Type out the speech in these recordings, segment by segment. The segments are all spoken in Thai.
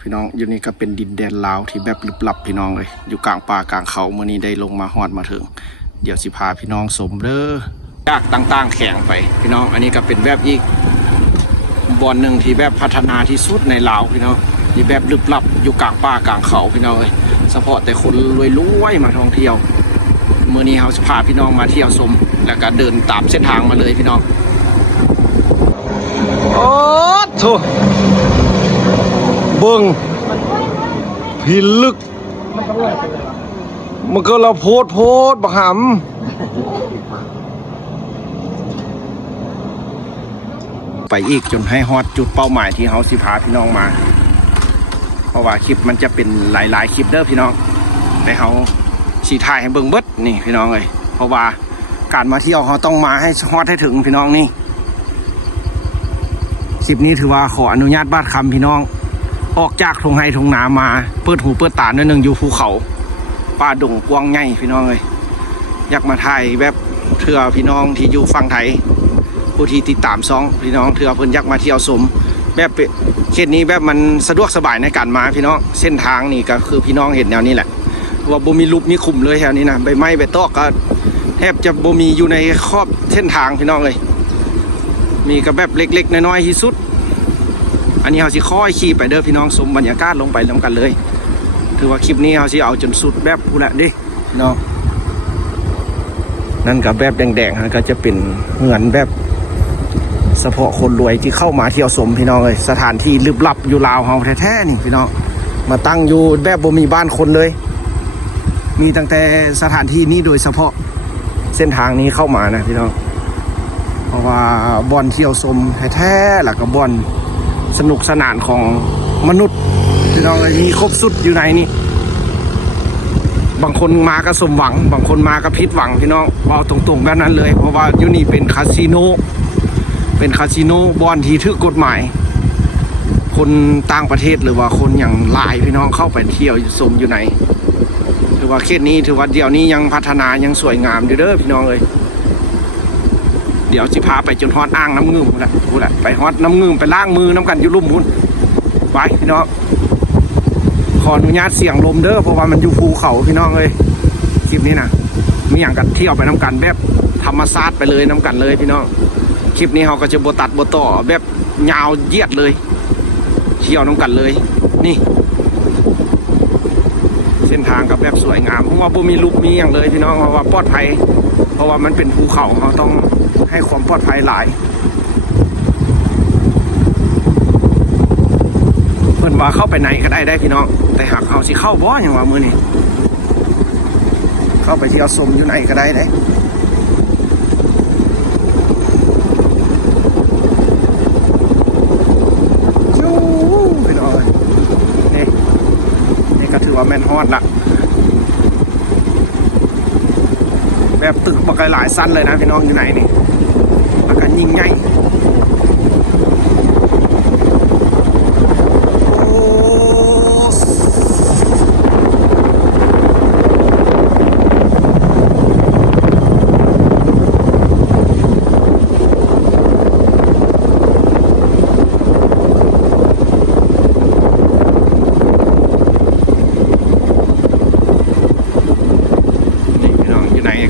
พี่น้องอยู่นี่ก็เป็นดินแดนลาวที่แบบลึกลับพี่น้องเลยอยู่กลางป่ากลางเขาเมื่อนี้ได้ลงมาฮอดมาถึงเดี๋ยวสิพาพี่น้องสมเด้อยากต่างๆแข่งไปพี่น้องอันนี้ก็เป็นแบบอีกบอนหนึ่งที่แบบพัฒนาที่สุดในลาวพี่น้องที่แบบลึกลับอยู่กลางป่ากลางเขาพี่น้องเลยเฉพาะแต่คนรวยๆมาท่องเที่ยวเมื่อนี้เราจะพาพี่น้องมาเที่ยวชมแล้วก็เดินตามเส้นทางมาเลยพี่น้องโอ้โถเบิ่งพิลึกมันก็เราโพดบักหำไปอีกจนให้ฮอดจุดเป้าหมายที่เฮาสิพาพี่น้องมาเพราะว่าคลิปมันจะเป็นหลายๆคลิปเด้อพี่น้องแต่เฮาสิถ่ายให้เบิ่งเบิดนี่พี่น้องเอ้ยเพราะว่าการมาเที่ยวเฮาต้องมาให้ฮอดให้ถึงพี่น้องนี่คลิปนี้ถือว่าขออนุญาตบ้านคำพี่น้องออกจากทงไฮทงนามาเปิดหูเปิดตาหนึ่งอยู่ภูเขาป่าดงกว้างใหญ่พี่น้องเลยอยากมาถ่ายแบบเถื่อพี่น้องที่อยู่ฝั่งไทยผู้ที่ติดตามซองพี่น้องเถื่อเพิ่นอยากมาเที่ยวชมแบบเขตนี้แบบมันสะดวกสบายในการมาพี่น้องเส้นทางนี่ก็คือพี่น้องเห็นแนวนี้แหละว่าบ่มีลุบมีขุมเลยแถวนี้นะใบไม้ใบตอกก็แทบจะบ่มีอยู่ในขอบเส้นทางพี่น้องเลยมีก็แบบเล็กๆน้อยๆที่สุดอันนี้เราสิค่อยขี่ไปเด้อพี่น้องชมบรรยากาศลงไปแล้วกันเลยถือว่าคลิปนี้เราสิเอาจนสุดแบบพูดละดิพี่น้องนั่นกับแบบแดงๆนั่นก็จะเป็นเหมือนแบบเฉพาะคนรวยที่เข้ามาเที่ยวชมพี่น้องเลยสถานที่ลึกลับอยู่ลาวเฮาแท้ๆนี่พี่น้องมาตั้งอยู่แบบบ่มีบ้านคนเลยมีตั้งแต่สถานที่นี้โดยเฉพาะเส้นทางนี้เข้ามานะพี่น้องเพราะว่าบ่อนเที่ยวชมแท้ๆแล้วก็บ่อนสนุกสนานของมนุษย์พี่น้องมีครบสุดอยู่ในนี่บางคนมาก็สมหวังบางคนมาก็ผิดหวังพี่น้องเอาตรงๆแบบนั้นเลยเพราะว่าอยู่นี่เป็นคาสิโนบ่อนที่ถูกกฎหมายคนต่างประเทศหรือว่าคนอย่างหลายพี่น้องเข้าไปเที่ยวชมอยู่ในถือว่าเขตนี้ถือว่าเดี๋ยวนี้ยังพัฒนายังสวยงามอยู่เด้อพี่น้องเลยเดี๋ยวสิพาไปจนฮอดอ่างน้ำงืมแหละพูดแหละไปฮอดน้ำงืมไปล้างมือน้ำกันอยู่ลุ่มพุ่นไปพี่น้องขออนุญาตเสียงลมเด้อเพราะว่ามันอยู่ภูเขาพี่น้องเลยคลิปนี้นะมีอย่างกันเที่ยวไปน้ำกันแบบธรรมชาติไปเลยน้ำกันเลยพี่น้องคลิปนี้เขาก็จะบตัดบต่อแบบยาวเยียดเลยเที่ยวน้ำกันเลยนี่เส้นทางกับแบบสวยงามเพราะว่าบ่มีลุกมีอย่างเลยพี่น้องเพราะว่าปลอดภัยเพราะว่ามันเป็นภูเขาเขาต้องให้ความปลอดภัยหลายเพิ่นว่าเข้าไปไหนก็ได้พี่น้องแต่หากเอาสิเข้าบ่อย่างว่ามื้อนี้เข้าไปเที่ยวชมอยู่ไหนก็ได้จู๊พี่น้องนี่ก็ถือว่าแม่นฮอดละแบบตึกบักหลายสั้นเลยนะพี่น้องอยู่ไหนนี่แล้วก็ยิ่งใหญ่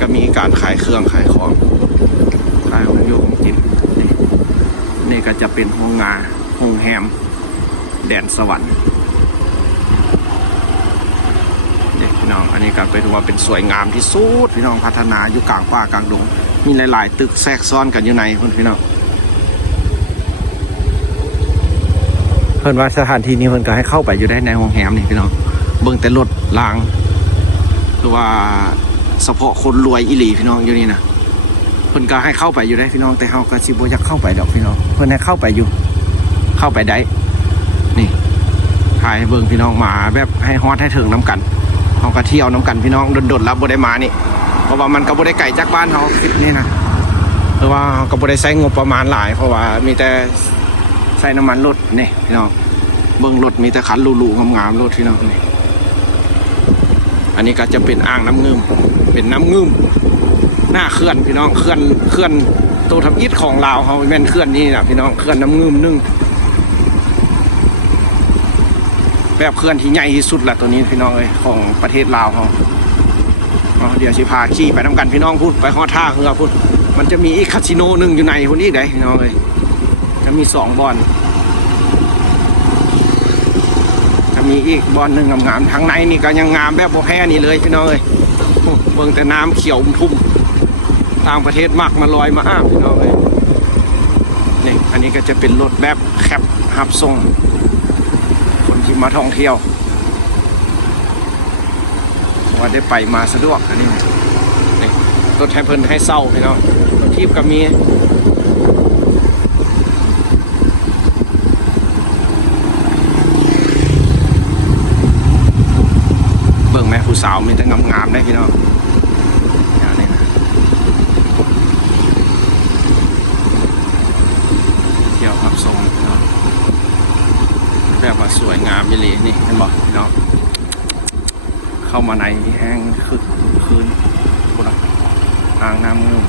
ก็มีการขายเครื่องขายของขายของโยของกินนี่ก็จะเป็นห้องแฮมแดนสวรรค์นี่พี่น้องอันนี้ก็เป็นว่าเป็นสวยงามที่สุดพี่น้องพัฒนาอยู่กลางป่ากลางดงมีหลายๆตึกแทรกซ้อนกันอยู่ในพี่น้องเพิ่นว่าสถานที่นี้เพิ่นก็ให้เข้าไปอยู่ได้ในห้องแฮมนี่พี่น้องเบิ่งแต่รถรางหรือว่าเฉพาะคนรวยอีหลีพี่น้องอยู่นี่นะเพิ่นก็ให้เข้าไปอยู่ได้พี่น้องแต่เฮาก็สิบ่อยากเข้าไปดอกพี่น้องเพิ่นให้เข้าไปอยู่เข้าไปได้นี่ถ่ายให้เบิ่งพี่น้องมาแบบให้ฮอดให้ถึงน้ำกันเฮาก็เที่ยวน้ำกันพี่น้องดนๆแล้วบ่ได้มานี่เพราะว่ามันก็บ่ได้ไกลจากบ้านเฮาคลิปนี้นะเพราะว่าเฮาก็บ่ได้ใช้งบประมาณหลายเพราะว่ามีแต่ใช้น้ำมันรถนี่พี่น้องเบิ่งรถมีแต่คันหรูๆงามๆรถพี่น้องนี่อันนี้ก็จะเป็นอ่างน้ำงืมเป็นน้ำงืมหน้าเขื่อนพี่น้องเขื่อนตัวทำอิฐของลาวเขาเป็นเขื่อนนี่นะพี่น้องเขื่อนน้ำงืมนึ่ง แบบเขื่อนที่ใหญ่ที่สุดแหละตัวนี้พี่น้องเอ้ยของประเทศลาวเขาเดี๋ยวสิพาขี่ไปทำกันพี่น้องพูดไปฮอดท่าเรือพูดมันจะมีอีกคาสิโนหนึ่งอยู่ในคนอีกไหนพี่น้องเอ้ยจะมี2 บ่อนจะมีอีกบ่อนหนึ่งงามๆทางในนี่ก็ยังงามแบบโบแพ้นี่เลยพี่น้องเอ้ยเบิ่งแต่น้ำเขียวทุ่มต่างประเทศมากมาลอยมาอ้าพี่น้องเอ้ยนี่อันนี้ก็จะเป็นรถแบบแคปฮับส่งคนที่มาท่องเที่ยวว่าได้ไปมาสะดวกอันนี้นี่รถให้เพิ่นให้เศร้าพี่น้องรถทิพย์ก็มีเบิ่งแม่ผู้สาวมีแต่งามๆได้พี่น้องอย่างนี้นะเที่ยวขับทรงพี่น้องแบบว่าสวยงามยี่หลีนี่เห็นบ่พี่น้องเข้ามาในแห้งคืนบนอ่างน้ำเงิม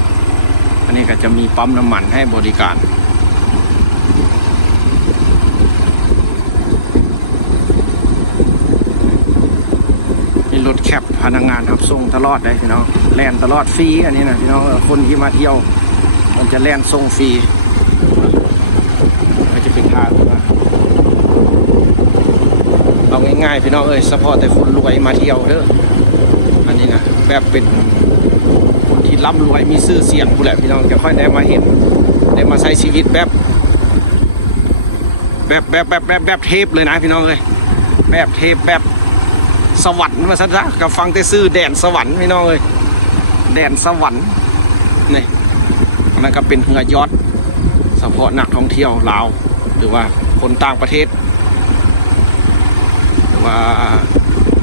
อันนี้ก็จะมีปั๊มน้ำมันให้บริการมีรถแคปพนักงานรับส่งตลอดเลยพี่น้องแล่นตลอดฟรีอันนี้นะพี่น้องคนที่มาเที่ยวมันจะแล่นส่งฟรีก็จะเป็นทางเอาง่ายๆพี่น้องเอ้ยเฉพาะแต่คนรวยมาเที่ยวเด้ออันนี้นะแบบเป็นคนที่ร่ำรวยมีชื่อเสียงผู้แหละพี่น้องจะค่อยได้มาเห็นได้มาใช้ชีวิตแบบเทพเลยนะพี่น้องเอ้ยแบบเทพแบบสวรรค์มาซะกับฟังแต่ชื่อแดนสวรรค์พี่น้องเอ้ยแดนสวรรค์นี่นั่นก็เป็นเรือยอชต์เฉพาะนักท่องเที่ยวลาวหรือว่าคนต่างประเทศว่า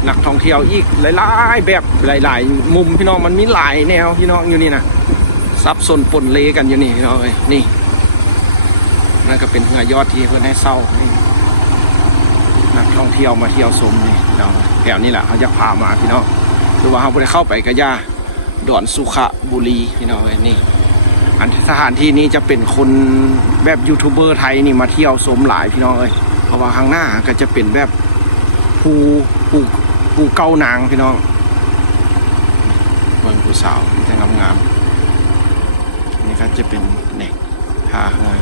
นักท่องเที่ยวอีกหลายๆแบบหลายๆมุมพี่น้องมันมีหลายแนวพี่น้องอยู่นี่นะซับซ้อนปนเลกันอยู่นี่พี่น้องเอ้ยนี่นั่นก็เป็นเรือยอชต์ที่เพื่อนให้เศร้านักท่องเที่ยวมาเที่ยวชมนี่พี่น้องแถวนี้แหละเขาจะพามาพี่น้องหรือว่าเขาไปเข้าไปกระยาดอนสุขบุรีพี่น้องเอ้ยนี่อันสถานที่นี้จะเป็นคนแบบยูทูบเบอร์ไทยนี่มาเที่ยวชมหลายพี่น้องเอ้ยเพราะว่าข้างหน้าก็จะเป็นแบบภูเก้านางพี่น้องเมืองผู้สาวมันจะงามๆนี่ก็จะเป็นเนี่ยท่าเรือ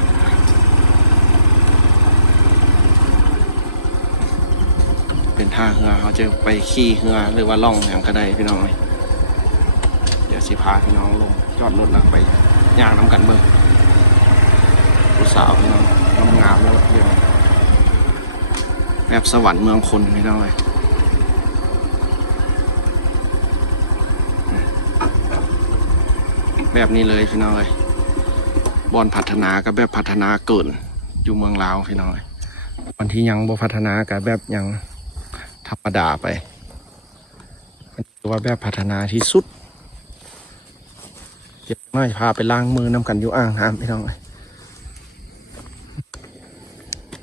เป็นท่าเรือเขาจะไปขี่เรือหรือว่าล่องอย่างก็ได้พี่น้องเดี๋ยวสิพาพี่น้องลงจอดรถแล้วไปย่างน้ำกันเบิ่งผู้สาวพี่น้องงามๆแล้วเดี๋ยวแบบสวรรค์เมืองคนพี่น้องเลยแบบนี้เลยพี่น้องเลยบอนพัฒนากับแบบพัฒนาเกินอยู่เมืองลาวพี่น้องเลยวันที่ยังบ่พัฒนากับแบบยังธรรมดาไปว่าแบบพัฒนาที่สุดเดี๋ยวน่าจะพาไปล้างมือน้ำกันอยู่อ่างน้ำพี่น้องเลย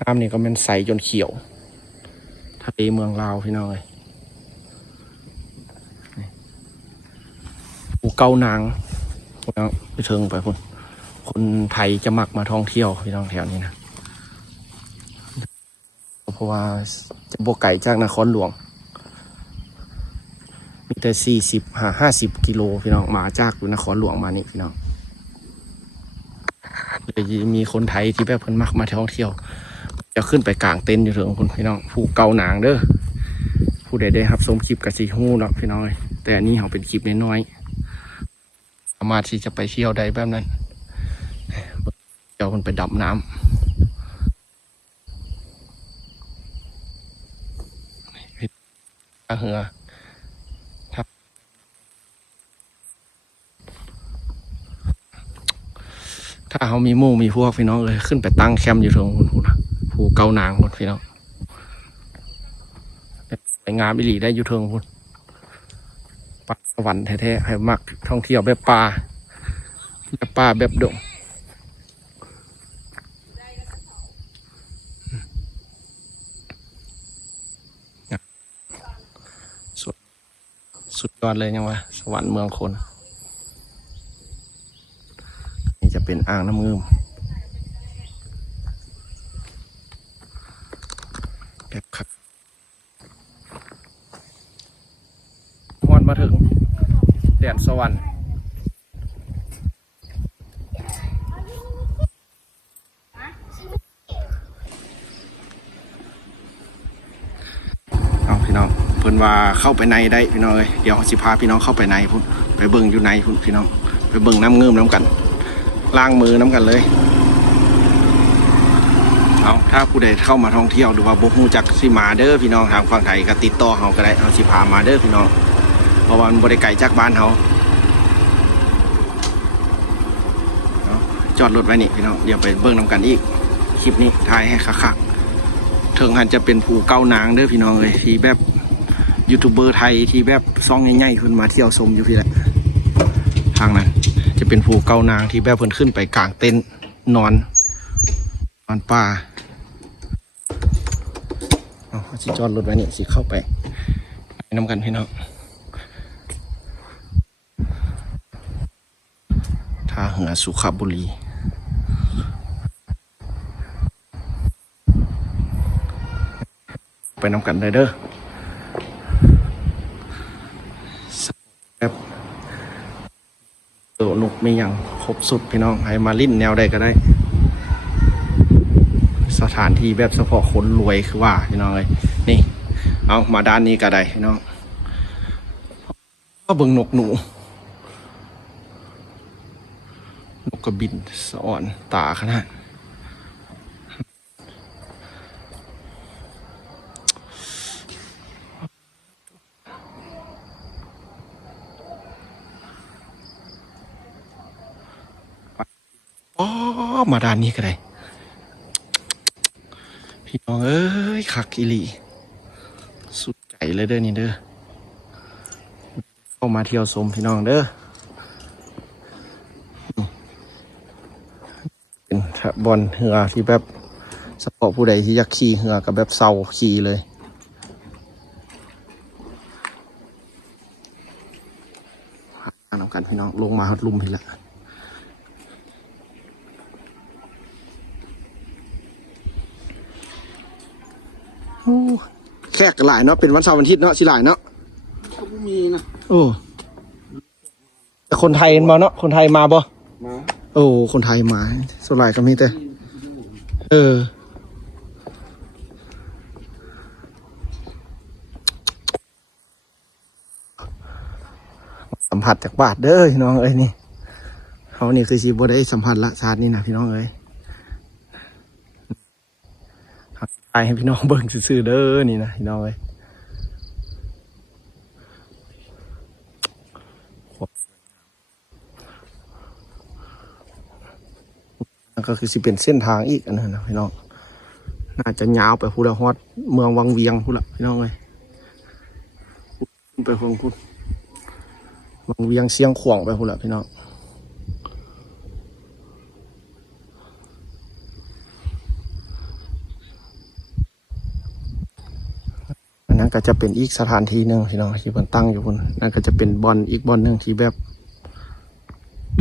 น้ำนี่ก็เป็นใสจนเขียวทะเลเมืองลาวพี่น้องเลยภูเก้านางไปเชิงไปพุ่นคนไทยจะมักมาท่องเที่ยวพี่น้องแถวนี้นะเพราะว่าจะบวกไก่จากนครหลวงมีแต่50 กิโลพี่น้องมาจากนครหลวงมานี่พี่น้องเลยมีคนไทยที่แบบเพิ่นมักมาท่องเที่ยวจะขึ้นไปกลางเต็นท์อยู่ถึงคุณพี่น้องภูเก้านางเด้อผู้ใดได้ครับชมคลิปกับสีหูเนาะพี่น้องแต่อันนี้เขาเป็นคลิปน้อยๆสามารถที่จะไปเที่ยวได้แบบนั้นเดี๋ยวคนไปดำน้ำเหือถ้าเขามีหมู่มีพวกพี่น้องเลยขึ้นไปตั้งแคมป์อยู่ตรงคุณนะภูเก้านางหมดพี่น้องไปงามอิหลีได้อยู่เทิงคุณป่าสวรรค์แท้ๆให้มักท่องเที่ยวแบบป่าแบบดงสุดยอดเลยยังวะสวรรค์เมืองคนนี่จะเป็นอ่างน้ำเงิมแบบครับ มาถึงแดนสวรรค์เอาพี่น้องเพิ่นว่าเข้าไปในได้พี่น้องเลยเดี๋ยวสิพาพี่น้องเข้าไปในพุ่นไปเบิ่งอยู่ในพุ่นพี่น้องไปเบิ่งน้ำเงื่อมน้ำกันล้างมือน้ำกันเลยเอาถ้าผู้ใดเข้ามาท่องเที่ยวหรือว่าบ่ฮู้จักสิมาเด้อพี่น้องทางฝั่งไทยก็ติดต่อเฮาก็ได้เอาสิพามาเด้อพี่น้องเพราะว่ามันบ่ได้ไกลจากบ้านเฮาจอดรถไว้นี่พี่น้องเดี๋ยวไปเบิ่งน้ำกันอีกคลิปนี้ถ่ายให้คักๆถึงหันจะเป็นภูเก้านางเด้อพี่น้องเลยที่แบบยูทูบเบอร์ไทยที่แบบซ่องใหญ่ๆเพิ่นมาเที่ยวชมอยู่พี่แหละทางนั้นจะเป็นภูเก้านางที่แบบเพิ่นขึ้นไปกลางเต็นท์นอนป่าเอาสิจอดรถไว้นี่สิเข้าไปนำกันพี่น้องท่าเหือสุขบุรีไปนำกันเลยเด้อแบบตัวนุกไม่ยังครบสุดพี่น้องให้มาลิ้นแนวใดก็ได้สถานที่แบบเฉพาะคนรวยคือว่าพี่น้องเลยนี่เอามาด้านนี้ก็ได้พี่น้องก็เบิ่งนกหนูนกกระบินสะอ่อนตาขนาดอ๋อมาด้านนี้ก็ได้พี่น้องเอ้ยคักอีหลีสุดใจเลยเด้อนี่เด้อเข้ามาเที่ยวชมพี่น้องเด้อเป็นบอลเรือที่แบบเฉพาะผู้ใดที่อยากขี่เรือกับแบบเซาขี่เลยอ่านกันพี่น้องลงมาฮัดลุมพี่ละแขกหลายเนาะเป็นวันเสาร์วันอาทิตย์เนาะสิหลายเนาะก็ไม่มีนะโอ้แต่คนไทยมาเนาะคนไทยมาบ่มาโอ้คนไทยมาส่วนใหญ่ก็มีแต่สัมผัสจากบาทเด้อพี่น้องเอ้ยนี่เขานี่คือสิบ่ได้สัมผัสละชาตินี่นะพี่น้องเอ้ยไปให้พี่น้องเบิ่งซื่อๆเด้อนี่นะพี่น้องเอ้ยก็คือสิเป็นเส้นทางอีกอันนั้นนะพี่น้องน่าจะยาวไปพูดละฮอดเมืองวังเวียงพูดละพี่น้องเอ้ยไปฟังพูดวังเวียงเชียงขวางไปพูดละพี่น้องนั่นก็จะเป็นอีกสถานที่หนึ่งพี่น้องที่มันตั้งอยู่คนนั่นก็จะเป็นบอลอีกบอลหนึ่งที่แบบ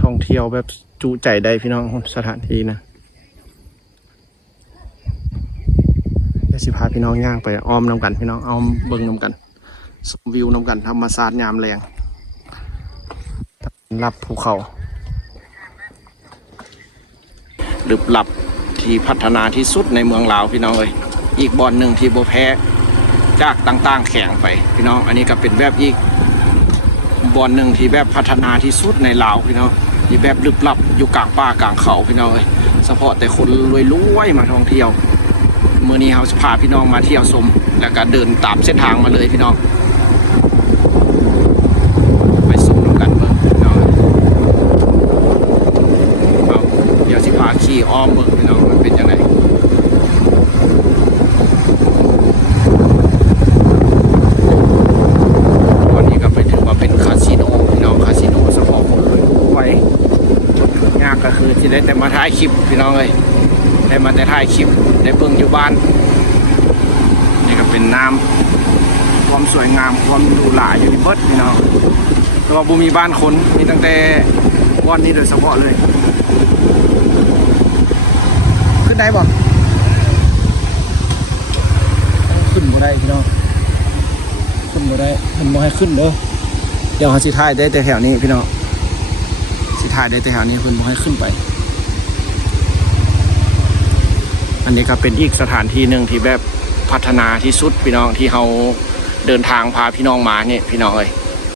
ท่องเที่ยวแบบจูใจได้พี่น้องสถานที่นะเดี๋ยวสิพาพี่น้องย่างไปอ้อมน้ำกันพี่น้องอ้อมเบิ้งน้ำกันชมวิวน้ำกันธรรมชาติยามแรงรับภูเขาลึกลับที่พัฒนาที่สุดในเมืองลาวพี่น้องเลยอีกบอลหนึ่งที่โบแพ้จากต่างๆแข่งไปพี่น้องอันนี้ก็เป็นแบบอีกบอลหนึ่งที่แบบพัฒนาที่สุดในลาวพี่น้องที่แบบลึกลับอยู่กลางป่ากลางเขาพี่น้องเลยเฉพาะแต่คนรวยๆมาท่องเที่ยวเมื่อนี้เราจะพาพี่น้องมาเที่ยวชมแล้วก็เดินตามเส้นทางมาเลยพี่น้องไปชมกันเบิ่งพี่น้องเอาเดี๋ยวจะพาขี่อ้อมเบิ่งพี่น้องมันเป็นยังไงก็คือที่ได้แต่มาถ่ายคลิปพี่น้องเลยได้มาแต่ถ่ายคลิปได้เบิ่งอยู่บ้านนี่ก็เป็นน้ำความสวยงามความดูหลายอยู่ในเบิดพี่น้องแต่ว่าบุมีบ้านคนมีตั้งแต่วันนี้โดยเฉพาะเลยขึ้นได้บ่ขึ้นบ่ได้พี่น้องขึ้นบ่ได้มันบ่ให้ขึ้นเด้อ เดี๋ยวเขาสิถ่ายได้แต่แถวนี้พี่น้องสิถ่ายได้แต่แถวนี้เพิ่นบ่ให้ขึ้นไปอันนี้ก็เป็นอีกสถานที่หนึ่งที่แบบพัฒนาที่สุดพี่น้องที่เขาเดินทางพาพี่น้องมาเนี่ยพี่น้องเอ้ย